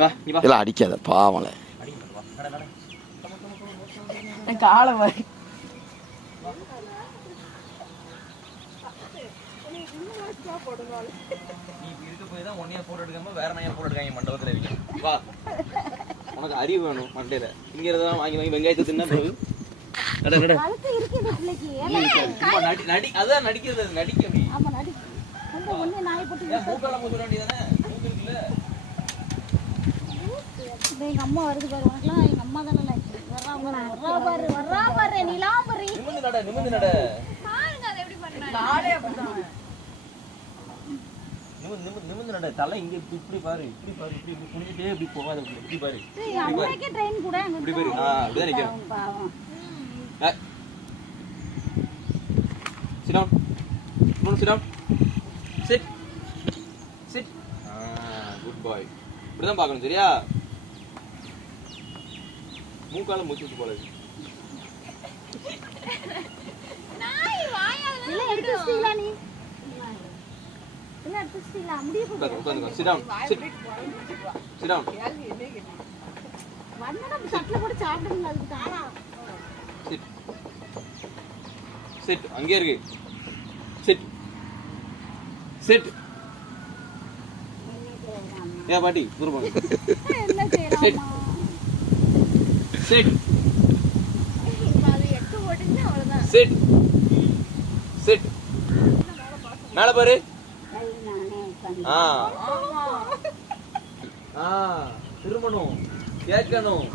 வா நீ வா. இல்ல அடிக்காத பாவம்ல. காலை மாதிரி நீ இருக்க போய் தான் ஒன்னையா போட்டோ எடுக்காம வேற நாயா போட்டோ எடுக்காங்க மண்டபத்துல இருக்கேன். வா உனக்கு அறிவு வேணும் மண்டையில. இங்க இருந்தா வாங்கி வாங்கி வெங்காயத்தை தின்னா போகுது. நட நட. அதுக்கு இருக்குது பிள்ளைக்கு. சும்மா நடி அதான் நடிக்கிறது நடிக்க அப்படி. ஆமா நடி. அந்த ஒண்ணே நாய் போட்டு மூக்கெல்லாம் மூக்க வேண்டியதானே. மூக்கு இருக்குல்ல. எங்க அம்மா வருது பாரு. உனக்குலாம் எங்க அம்மா தானே லைக். வர்றா பாரு நீலாம்பரி. நிமிந்து நட. பாருங்க அது எப்படி பண்றாங்க. காலே அப்படிதான். நிமிந்து நட. தலை இங்க இப்படி பாரு. இப்படி குனிஞ்சிட்டே இப்படி போகாத இப்படி பாரு. சரி அம்மாக்கே ட்ரெயின் கூட அங்க. இப்படி பாரு. அப்படிதான் நிக்கிறேன். பாவம். Sit down. Sit down. Sit. Sit. Good boy. இப்படிதான் பார்க்கணும் சரியா? மூக்கால மூச்சு போல இருக்கு. நாய் வாயால இல்ல எடுத்துட்டீங்களா நீ? இல்ல எடுத்துட்டீங்களா? முடிய போகுது. உட்காருங்க. Sit down. Sit down. வந்தா சட்ல போட்டு சாப்பிடுங்க அதுக்கு தானா. Sit. Sit. அங்கே இருக்கு. Sit. Sit. ஏ பாட்டி தூர போங்க. என்ன செய்யறாமா? Sit. அது எட்டு ஓடுங்க அவ்வளவுதான். Sit. Sit. மேல பாரு. திரும்பணும் கேட்கணும்